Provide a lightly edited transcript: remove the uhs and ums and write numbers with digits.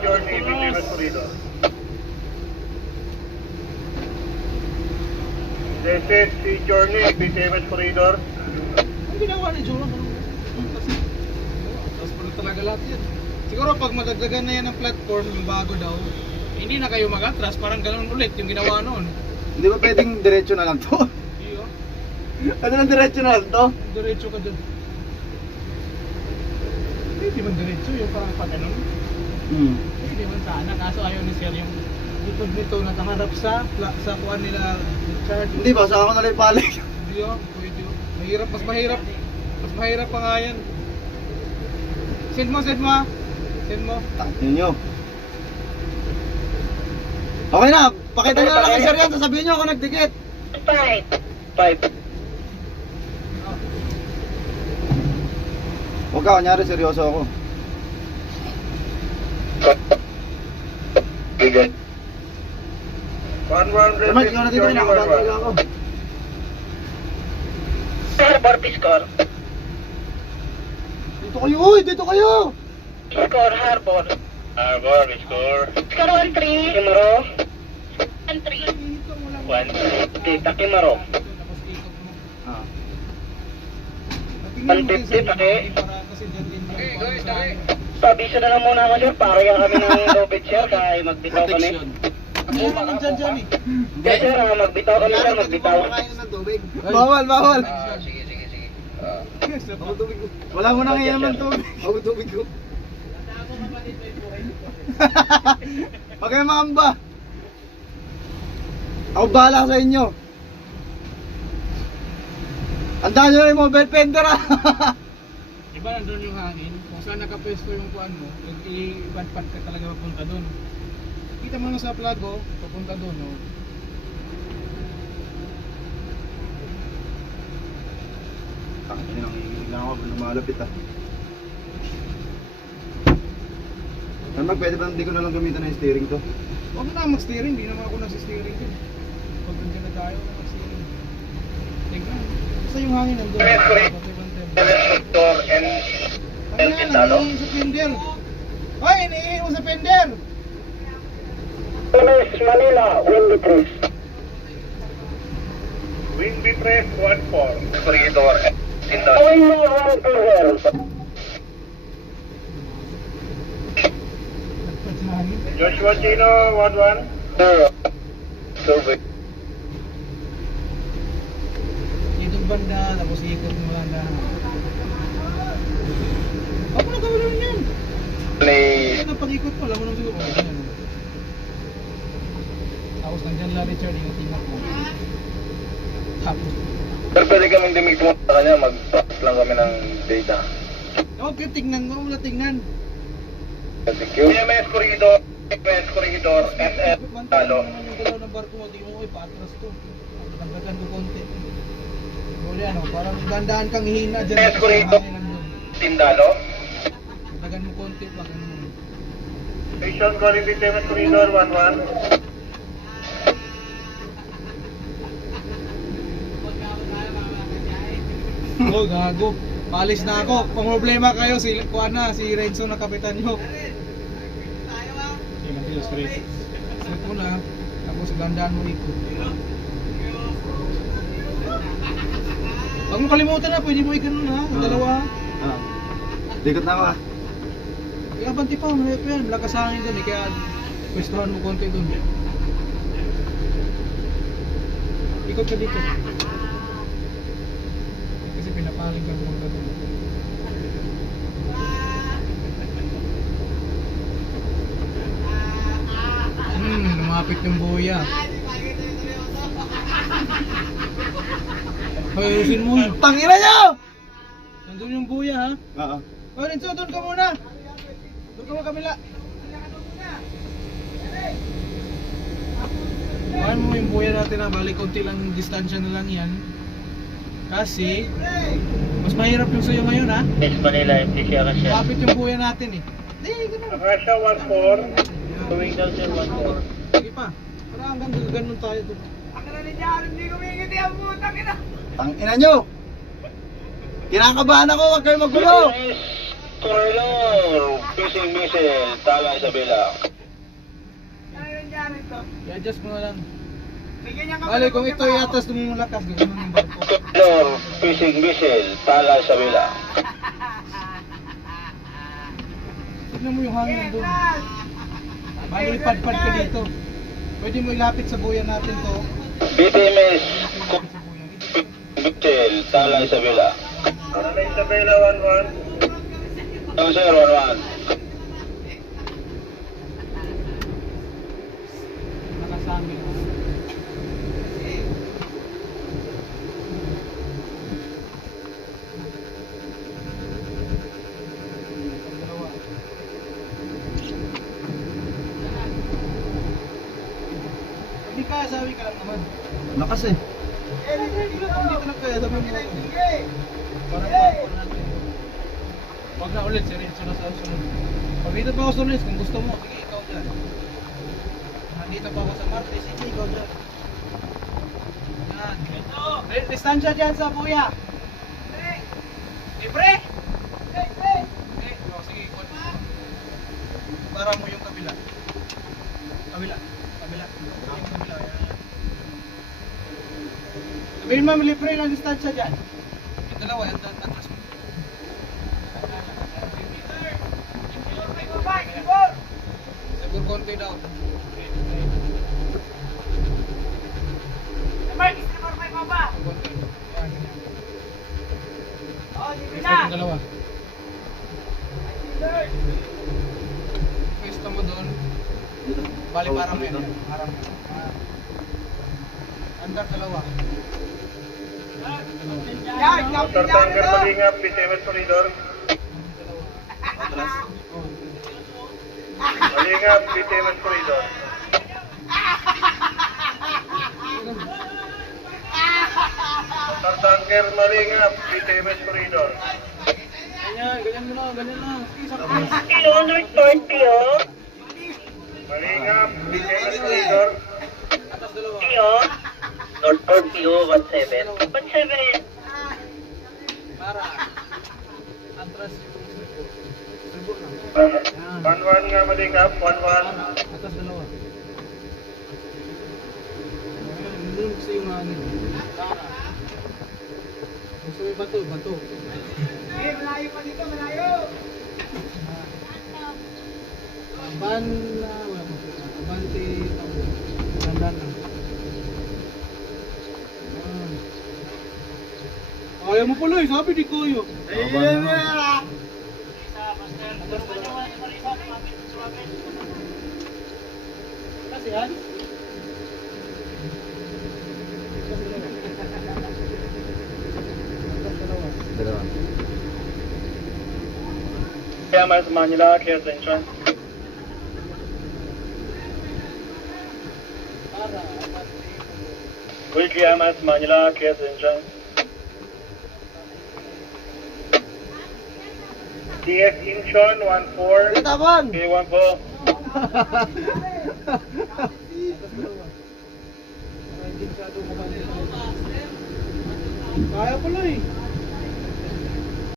journey, Pilipinas Corridor. This is the journey, Pilipinas Corridor. Ang ginawa ni Juro, tapos pala talaga lahat yan. Siguro pag madagdagan na yan ng platform, yung bago daw, hindi na kayo mag-atras, parang ganun ulit yung ginawa noon. Hindi ba pwedeng diretso na lang to? Iyo, Ano lang diretso na lang to? diretso ka dyan. Hindi man diretso yung parang pag ganun. Hindi man sana, kaso ayaw ni Sir yung likod nito nakaharap sa kuhan nila charge. Hindi ba? Saka ko na lang palik. Hindi yun, pwede yun. Mahirap, mas mahirap. Mas mahirap pa nga yan. Send mo. Send mo. Tangin nyo. Okay na, pakita nyo na lang kay Sir yan. Sasabihin nyo ako nagdikit. 5. Huwag ka, kunyari seryoso ako. Good. 1-1, Sir Mike, ikaw na dito, nakabang talaga ako. Harbor, score. Dito kayo, uy! Dito kayo! Score, Harbor. Harbor, score. Score 1-3. Kimaro. 1-3. 1-3. Tita Kimaro. Ah. 150, pake. Kasi dyan din yung Pabisa na lang muna ako, sir. Parang kami ng lobet, sir. Kaya magbitaw kami. Ano naman dyan eh? Yes, sir. Magbitaw kami, sir. Magbitaw. Bawal, bawal! Sige. Wala mo na ngayon naman tubig. Ako tubig ko. Huwag kayo makamba. Ako bahala sa inyo. Andahan nyo na yung mobile fender ah. Iba nandun yung hangin. Kung saan nakapwesto yung kuan mo, i-badpad ka talaga papunta dun. Kita mo nga sa plug oh, papunta dun oh. Tangin na, nangiginig lang ako. Lumalapit ah. Sir Mag, pwede ba hindi ko na lang gamitan ng steering to? Huwag mo na mag-steering, di naman ako nag-steering din. Pag nandiyan na tayo, mag-steering. Tingnan, basta yung hangin nandun. Director and Ano yan, nag-iihi sa fender. Hoy, iniihi mo sa fender! Police Manila, Windy Trace. Windy Trace, 1-4. Corridor and Tindal. Only 1-2-0. Nagpad sa hangin. Joshua Chino, 1-1. Survey. Itong banda, tapos ikot mo lang na. Ako na gawin naman yan. Play. Ano pag-ikot mo, alam mo naman siguro. Ganyan. Tapos nandyan lang Richard, ingat-ingat mo. Tapos. Sir, pwede kaming dimig mo sa kanya. Mag-pass lang kami ng data. Okay, tingnan mo, wala tingnan. Thank you. EMS Corridor, SF, Talo. Yung galaw ng barko mo, tingnan mo, paatras to. Dagdagan ko konti. Huli ano, parang dandaan kang hihina dyan. EMS Corridor, Tindalo. Dagdagan mo konti pa. Station calling the EMS Corridor, 1-1. Oh, gago. Palis na ako. Kung problema kayo, si Renzo na kapitan nyo. Sige, matilos, straight. Straight mo na. Tapos gandaan mo ikot. Huwag mo kalimutan na, pwede mo ikot na. Ang dalawa. Ah. Likot na ako ah. Kaya banti pa, mayroon yan. Malakas hangin dun eh. Kaya pwestuhan mo konti dun. Ikot ka dito. Kasi pinapaling ka pumunta dun. Lumapit yung buya. Hoy, ayusin mo. Tangina nyo! Nandun yung buya ha. Oo. Hoy, Renzo, doon ka muna. Doon ka mo kabila. Kuhaan mo yung buya natin na balik konti lang distansya na lang yan. Kasi mas mahirap yung sa'yo ngayon ha. Yes, Manila, MTC Akasya. Kapit yung buya natin eh. Hindi, ganun. Akasya, 1-4. Going down, sir, 1-4. Sige pa. Para hanggang ganun tayo doon. Tangina nyo! Kinakabahan ako, huwag kayo magulo! Corridor, fishing missile, Tala Isabela. I-adjust mo na lang. Bale, kung ito iatas mo malakas, gano'n yung barko. Corridor, fishing missile, Tala Isabela. Tignan mo yung hangin doon. Bale, ipad-pad ka dito. Pwede mo ilapit sa buyan natin to. BTMS, missile, Tala Isabela. Tala Isabela, 1-1. 0-1. Nakasami. Hindi kaya, sabi ka lang naman. Lakas eh. Dito na kaya, sabi mo. Parang natin. Huwag na ulit, seryoso na sa sunod. Pag dito pa ako sa ulit, kung gusto mo, sige, ikaw dyan. Nandito pa ako sa Marte, sige, ikaw dyan. Yan. Distansya dyan sa buya. Libre? Libre! Sige, ikot. Para mo yung kabila. Kabila. Kabila. Yung kabila. Yan. Sabihin mo, libre ng distansya dyan. Yung dalawa, yung atras mo. Sagur konti daw. Konti. Yan. Yung dalawa. Pwesto mo doon. Bali parang yun. Parang. Andar dalawa. Motor tanker malingap, BTMS Corridor. Atras. Malingap, BTMS Corridor. Motor tanker malingap, BTMS Corridor. Ganyan mo na, ganyan na. Kilo North Scorpio. Malingap, BTMS Corridor. Atas dalawa. Kilo. North Scorpio, 17. 17. Para. Atras yung stribo na. 1-1 nga malingap, 1-1. Atas dalawa. Doon kasi yung hangin. Gusto mo bato, bato. Malayo pa dito, malayo! Aban na, wala pa po. Abante, tanda lang. Ayaw mo pala eh, sabi di Kuyo. Ayan na! Kasi yan? Dalawa. Yamas Manila, clear attention. Quick Yamas Manila, clear attention. TF Incheon, 1-4. Tabon! Okay, 1-4. Kaya pala eh.